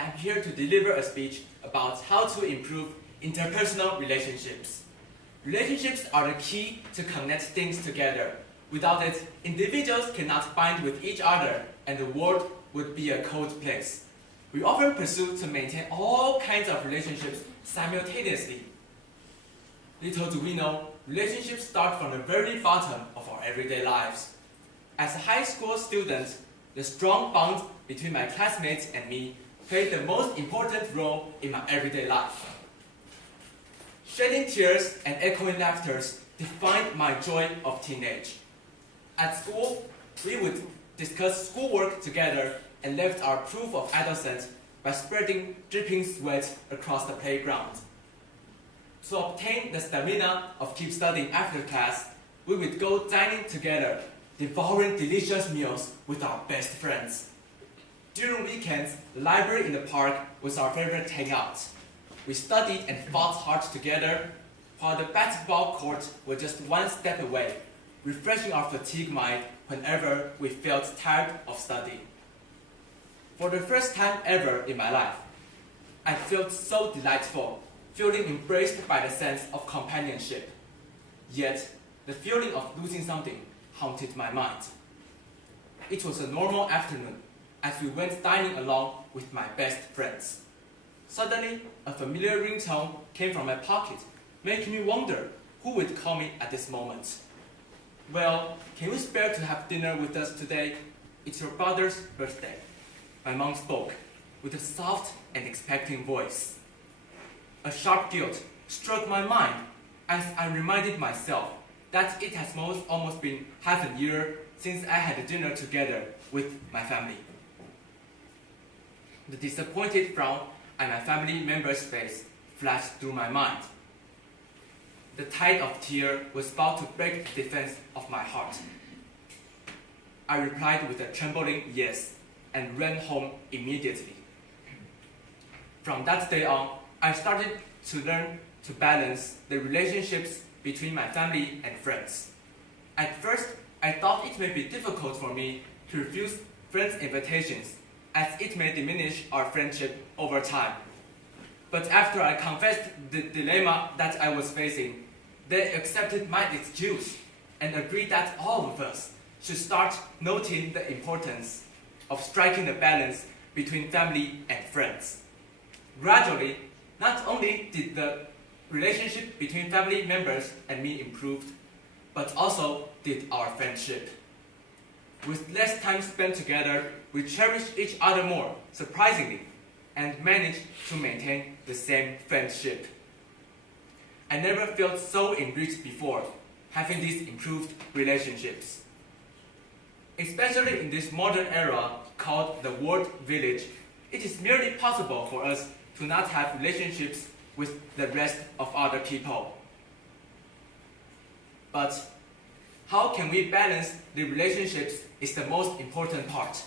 and I'm here to deliver a speech about how to improve interpersonal relationships. Relationships are the key to connect things together. Without it, individuals cannot bind with each other, and the world would be a cold place. We often pursue to maintain all kinds of relationships simultaneously. Little do we know, relationships start from the very bottom of our everyday lives. As a high school student, the strong bond between my classmates and me played the most important role in my everyday life. Shedding tears and echoing laughter defined my joy of teenage. At school, we would discuss schoolwork together and left our proof of adolescence by spreading dripping sweat across the playground. To obtain the stamina of keep studying after class, we would go dining together, devouring delicious meals with our best friends. During weekends, the library in the park was our favorite hangout. We studied and fought hard together, while the basketball court was just one step away, refreshing our fatigued mind whenever we felt tired of studying. For the first time ever in my life, I felt so delightful, feeling embraced by the sense of companionship. Yet, the feeling of losing something haunted my mind. It was a normal afternoon as we went dining along with my best friends. Suddenly, a familiar ringtone came from my pocket, making me wonder who would call me at this moment. Well, can you spare to have dinner with us today? It's your brother's birthday. My mom spoke with a soft and expecting voice. A sharp guilt struck my mind as I reminded myself that it has almost been half a year since I had dinner together with my family. The disappointed frown on my family member's face flashed through my mind. The tide of tears was about to break the defense of my heart. I replied with a trembling yes and ran home immediately. From that day on, I started to learn to balance the relationships between my family and friends. At first, I thought it may be difficult for me to refuse friends' invitations, as it may diminish our friendship over time. But after I confessed the dilemma that I was facing, they accepted my excuse and agreed that all of us should start noting the importance of striking a balance between family and friends. Gradually, not only did the relationship between family members and me improve, but also did our friendship. With less time spent together, we cherished each other more, surprisingly, and managed to maintain the same friendship. I never felt so enriched before, having these improved relationships. Especially in this modern era called the world village, it is merely possible for us to not have relationships with the rest of other people. But how can we balance the relationships is the most important part.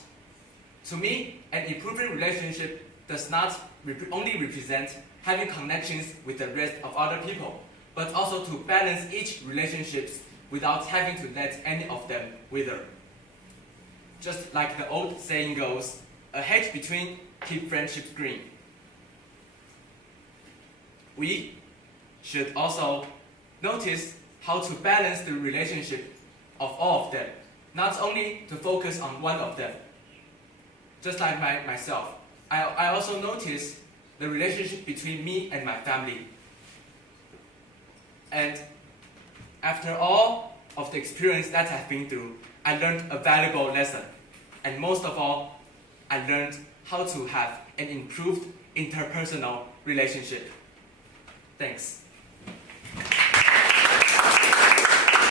To me, an improving relationship does not only represent having connections with the rest of other people, but also to balance each relationship without having to let any of them wither. Just like the old saying goes, a hedge between keep friendships green. We should also notice how to balance the relationship of all of them, not only to focus on one of them. Just like myself, I also notice the relationship between me and my family. And after all of the experience that I've been through, I learned a valuable lesson. And most of all, I learned how to have an improved interpersonal relationship. Thanks.